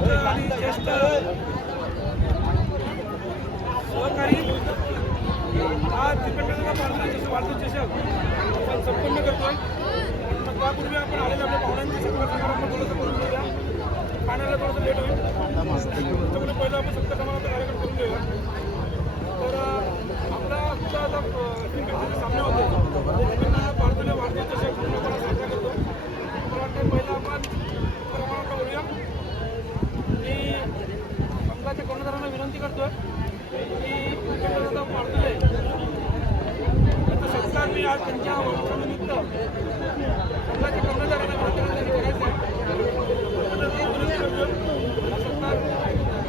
वरिष्ठ आणि ज्येष्ठ सहकारी आज तिकडचा भारतीय चषक आपण संपन्न करतोय. त्यापूर्वी आपण आलेल्या आपल्या पाहुण्यांची सत्कार समारंभ थोडंसं करून घेऊया. खाण्याला थोडंसं लेट होईल त्यामुळे पहिला आपण सत्कार समारंभाचा कार्यक्रम करून घेऊया. तर आपला आजचा आता क्रिकेटचे सामने होते भारतीय चषक पूर्णपणे साजरा करतो. मला वाटतं पहिला आपण क्रमांक बोलूया. मी संघाच्या कर्णधारांना विनंती करतोय की क्रिकेटचा भारतीय त्याचा सत्कार मी आज त्यांच्या वर्षानिमित्त संघाच्या कर्णधारांना विनंती करायचं आहे.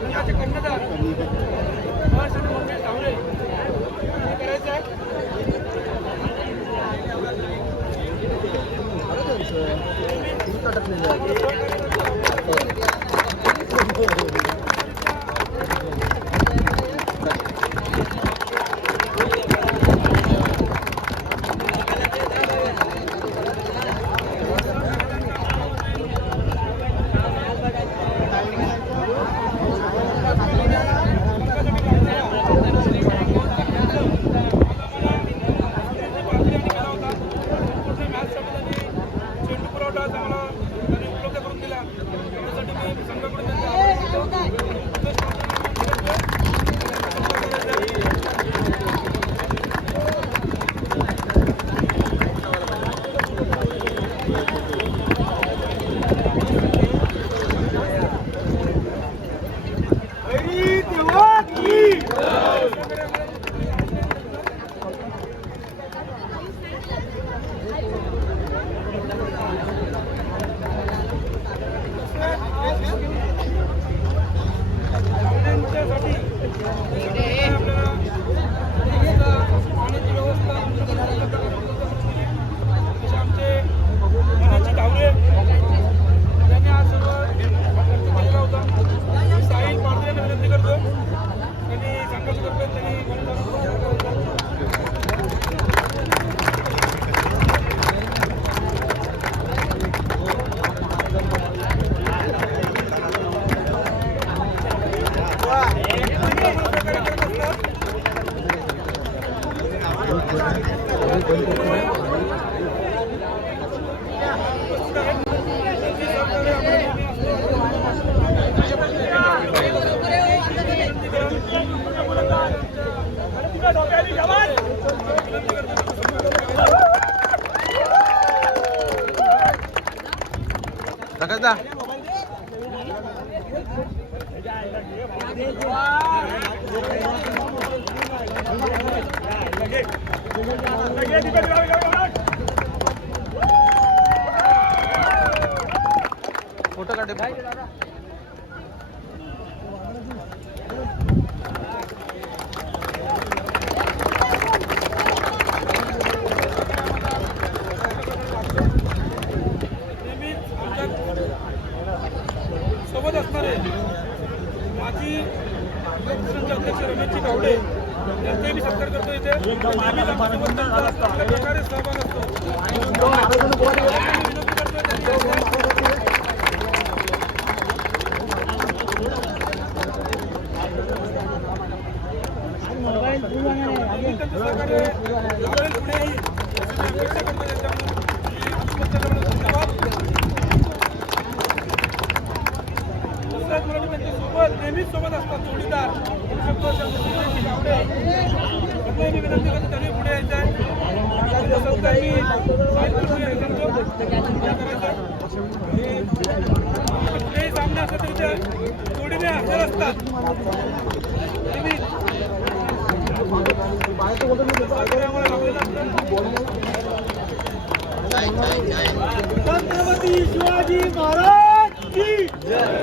संघाचे कर्णधार हर्ष आणि मंगेश धावरे करायचं आहे. फोटो काढे सोबत असणारे माजी अध्यक्ष रमेशजी गावडे यांचाही मी सत्कार करतो. इथे प्रकारे सहभाग असतो. नेहमीच सोबत असतात जोडीदार मी विनंती करतो त्यांनी पुढे यायचं आहे. कुठलेही सामने असतात तिथे जोडीने हजर असतात. छत्रपती शिवाजी महाराज की जय.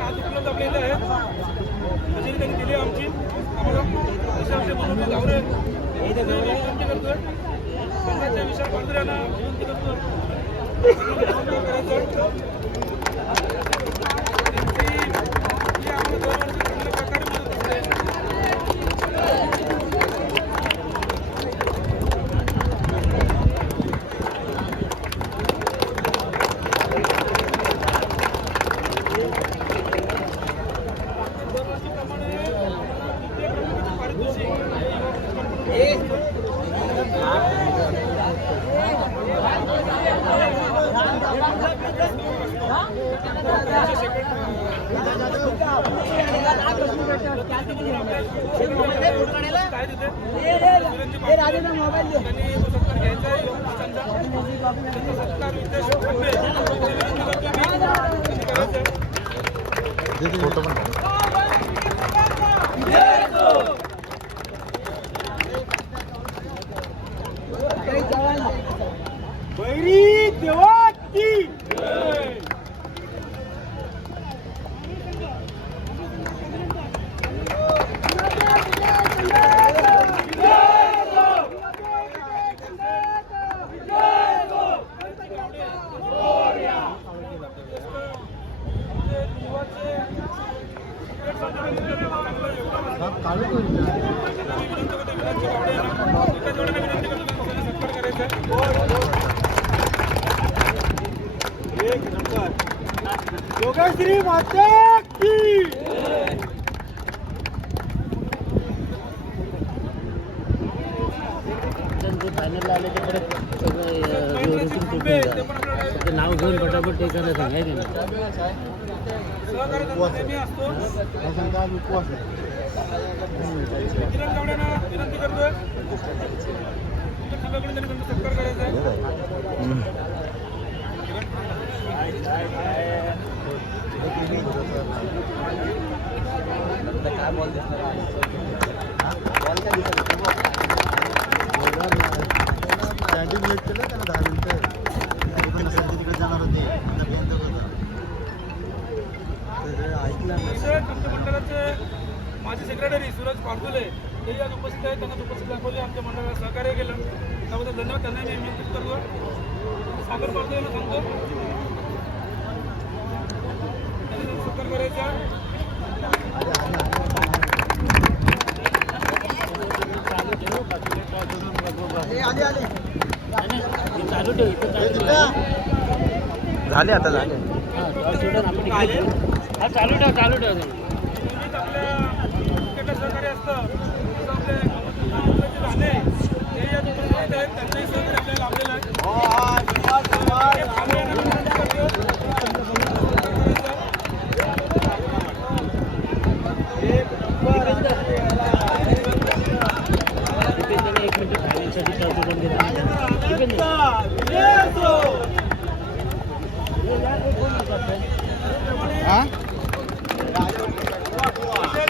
आज उपलब्ध आपल्या इथे आहेत हजेरी त्यांनी दिली आमची आम्हाला आमचे मनोज धावरे विनंती करतोय. संघाच्या विशाल पांढऱ्यांना विनंती करतोय करायचं. आम्हाला 2 वर्ष चांगल्या प्रकारे मदत असते. काय तिथे त्यांनी तो सत्कार घ्यायचा आहे योगेशांचा. त्यांचा सत्कार विद्या शोभे फोटो पण बैरी देवा की योगश्री माता की फायनल आले तिकडे सगळं नाव घेऊन फटाफट ते करायला सांगायचं सहकार्य नेहमी असतो. किरण गावड्यांना विनंती करतोय सगळ्याकडून त्यांनी त्यांचा सत्कार करायचा आहे. काय बॉल स्टँडिंग वेट केलं त्याला 10 मिनिटं पण नसेल तिकडे जाणार होते ऐकलं आमच्या मंडळाचे माजी सेक्रेटरी सूरज पारदुले ते आज उपस्थित आहेत. त्यांना उपस्थित दाखवले आमच्या मंडळाला सहकार्य केलं त्याबद्दल धन्यवाद. त्यांना मी विनंती करतो. सागर पारदुलेला सांगतो त्यांनी सत्कार करायचा. चालू ठेव इथं झाले आता झाले. चालू ठेव चालू ठेव नेहमीच आपल्या क्रिकेटर सहकारी असतं तसं आपले राणे हे या उपस्थित आहेत. त्यांचंही सहकार्य आपल्याला लाभलेलं आहे. एक मिनिट फायनलसाठी चालू करून घेतो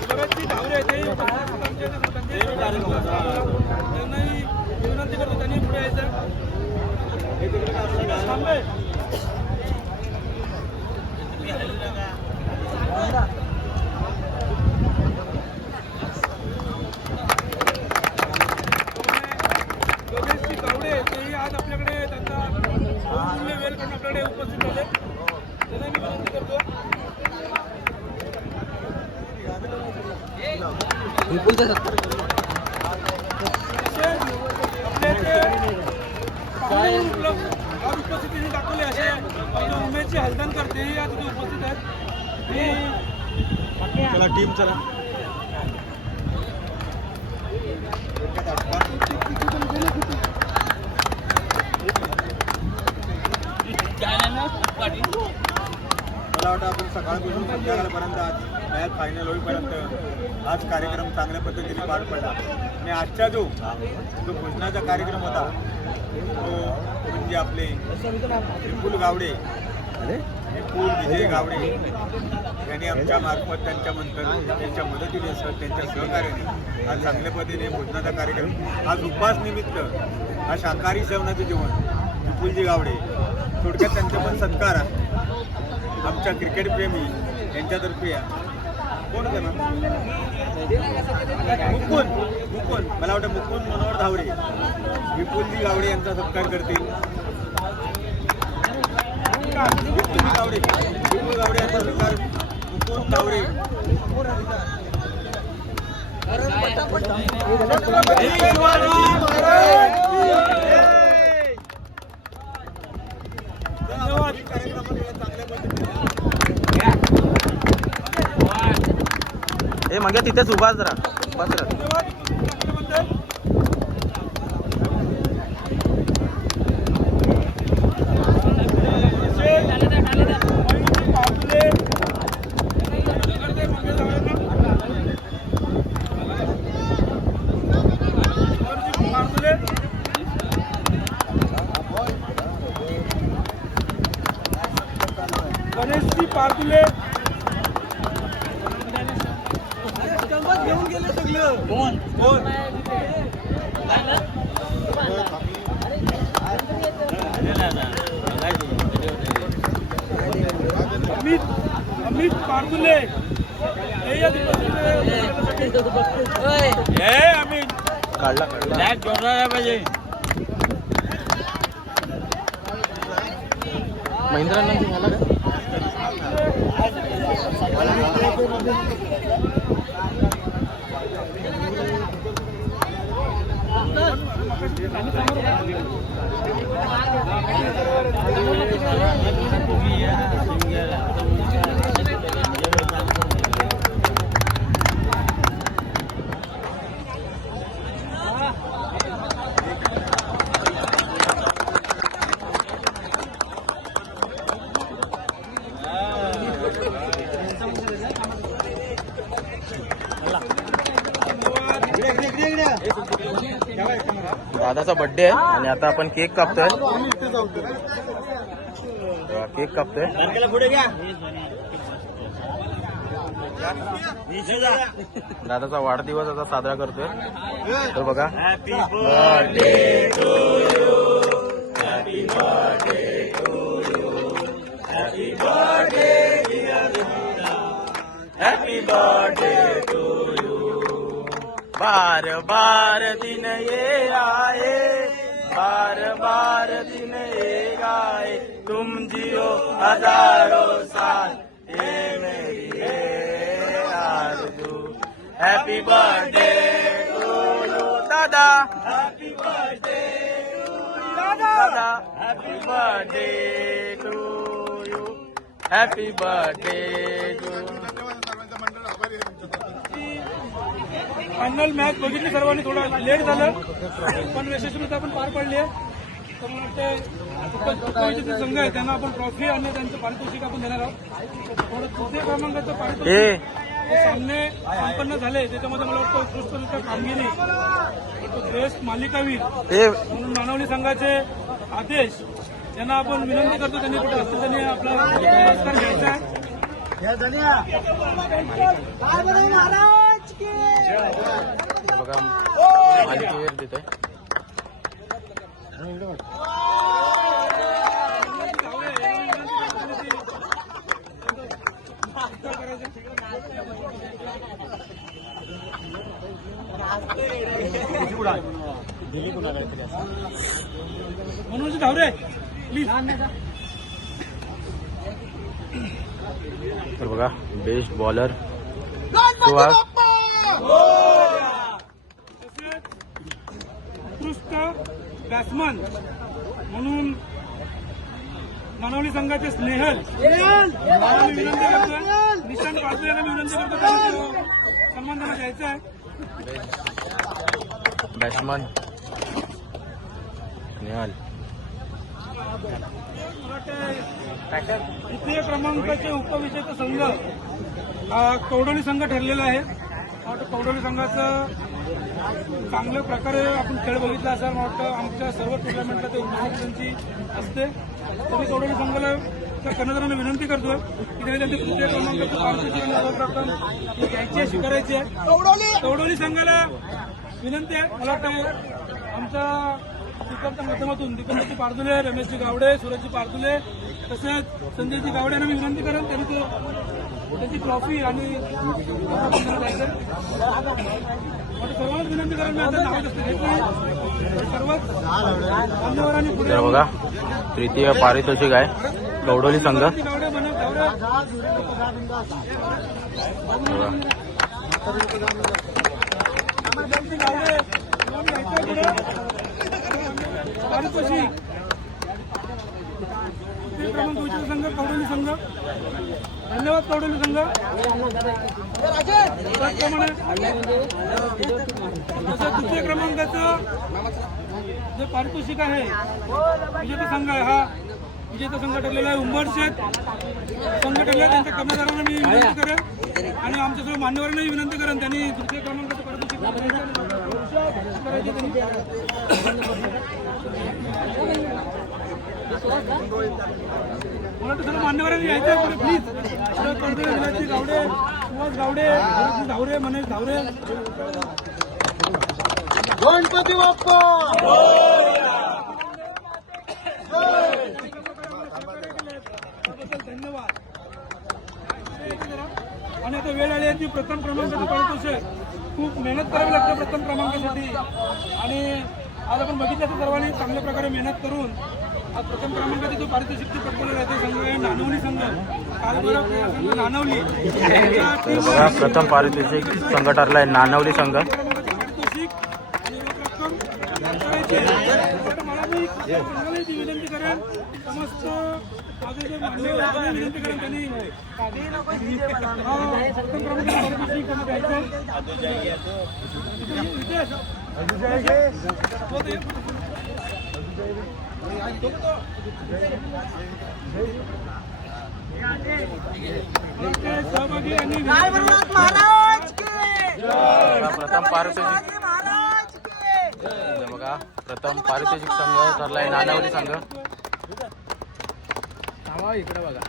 भरतजी ढावरे तेही त्यांनाही विनंती करतो त्यांनी पुढे यायचं. योगेशजी गावडे तेही आज आपल्याकडे त्यांचा बहुमूल्य वेळ करून आपल्याकडे उपस्थित झाले. त्यांना मी विनंती करतो. विपुलचा सत्कार आपल्या इथे आज उपस्थितीने दाखवले असे उमेदची हलदन करते आज इथे उपस्थित आहेत. चला टीम चला मला वाटतं आपण सकाळपासून संध्याकाळपर्यंत आज मॅच फायनल होईपर्यंत आज कार्यक्रम चांगल्या पद्धतीने पार पडला आणि आजचा जो भोजनाचा कार्यक्रम होता तो म्हणजे आपले विपुल गावडे विपुल विजय गावडे यांनी आमच्या मार्फत त्यांच्या मदतीने त्यांच्या सहकार्याने आज चांगल्या पद्धतीने भोजनाचा कार्यक्रम आज उपासनिमित्त हा शाकाहारी जेवणाचं जेवण विपुलजी गावडे थोडक्यात त्यांचा पण सत्कार आमच्या क्रिकेटप्रेमी यांच्यातर्फे कोण होतं ना मुकुंद मला वाटतं मुकुंद मनोहर धावडे विपुलजी गावडे यांचा सत्कार करतील. विपुल गावडे यांचा सत्कार मुकुंद धावडे हे मग तिथेच उभाच राहा उभाच राहा. धन्यवाद. घेऊन गेले सगळं. कोण अमित अमित पारदुले हे या अमित काढला काढला जोडणार पाहिजे. महिंद्रांना झाला का दादाचा बर्थडे आहे आणि आता आपण केक कापतोय. केक कापतोय. दादाचा वाढदिवस आता साजरा करतोय. तर बघा happy birthday to you, happy birthday to you, happy birthday dear dada, happy birthday to you. बार बार दिन ये आए, बार बार दिन ये आए, तुम जियो हजारों साल, ये मेरी है आरज़ू. Happy birthday to you dada, happy birthday to you dada, happy birthday to you, happy birthday to you. Final match बघितली सर्वांनी. थोडं लेट झालं पण यशस्वीरित्या आपण पार पडली आहे. तर मला वाटतं जे संघ आहे त्यांना आपण ट्रॉफी आणि त्यांचं पारितोषिक आपण देणार आहोत. थोडं तृतीय क्रमांकाचं पारितोषिक हे सामने संपन्न झाले त्याच्यामध्ये मला वाटतं उत्कृष्टरित्या कामगिरी, बेस्ट मालिकावीर म्हणून नानवली संघाचे आदेश यांना आपण विनंती करतो त्यांनी कुठे असतो त्यांनी आपला पुरस्कार घ्यायचा आहे. बघा मालिकेवर देतोय. मनोज धावरे प्लीज. तर बघा बेस्ट बॉलर सुहास, उत्कृष्ट बॅट्समन म्हणून नानवली संघाचे स्नेहल यांना मी विनंती करतोय. निशांत पारदुले यांना मी विनंती करतो त्यांना सन्मान त्यांना द्यायचा आहे. बॅट्समन स्नेहल. तृतीय क्रमांकाचे उपविजेता संघ हा कवडोली संघ ठरलेला आहे. कवडोली संघाचं चांगल्या प्रकारे आपण खेळ बघितला असेल. मला वाटतं आमच्या सर्व टुर्नामेंटला ते उपस्थितांची असते. तरी कवडोली संघाला त्या कर्णधारांना विनंती करतोय की त्यांनी त्यांचे तृतीय क्रमांकाचे पारितोषिक रक्कम ही घ्यायची आहे, स्वीकारायची आहे. कवडोली संघाला विनंती आहे. मला वाटतं आमच्या स्पीकरच्या माध्यमातून दीपकजी पारदुले, रमेशजी गावडे, सूरजजी पारदुले तसेच संजयजी गावडे यांना मी विनंती करेन त्यांनी त्यांची ट्रॉफी आणि सर्वांनाच विनंती करेन. मी आता नाव जास्त घेत नाही. सर्वच मान्यवरांनी पुढे तर बघा तृतीय पारितोषिक आहे कवडोली संघ. गावडे बनव गावडे पारितोषिक तृतीय क्रमांक उच्च संघ कवडोली संघ. धन्यवाद कवडोली संघ. त्याचप्रमाणे तृतीय क्रमांकाचं जे पारितोषिक आहे विजेता संघ आहे हा विजेता संघ ठरलेला आहे. उंबरशेत संघ ठरलेला आहे. त्यांच्या कर्मचाऱ्यांना मी विनंती करेन आणि आमच्या सर्व मान्यवरांनाही विनंती करेन त्यांनी तृतीय क्रमांकाचं पारितोषिक करायचे. मला तर सर्व मान्यवरांनी यायचं आहे पुढे प्लीज. कर्दळे विलासजी गावडे, सुहास गावडे, भरतजी धावरे, मनेश धावरे. गणपती बाप्पा त्याबद्दल धन्यवाद. आणि आता वेळ आली आहे ती प्रथम क्रमांकाची पारितोषिक. खूप मेहनत करावी लागते प्रथम क्रमांकासाठी आणि आज आपण बघितलं तर सर्वांनी चांगल्या प्रकारे मेहनत करून आज प्रथम क्रमांकाची जो पारितोषिक ती पटकवलेला आहे ते संघ आहे नानवली संघ. कालभर संघ नानवली बघा प्रथम पारितोषिक संघ ठरलाय नानवली संघ. पारितोषिक आणि रक्कम करायची. मला मी संघाला विनंती करेन समस्त माझे जे मान्यवर आहेत त्यांना विनंती करेन त्यांनी प्रथम क्रमांकाची पारितोषिक त्यांना द्यायचं. सहभागी आणि प्रथम पारितोषिक बघा प्रथम पारितोषिक संघ ठरलाय नानवली संघ. इकडे बघा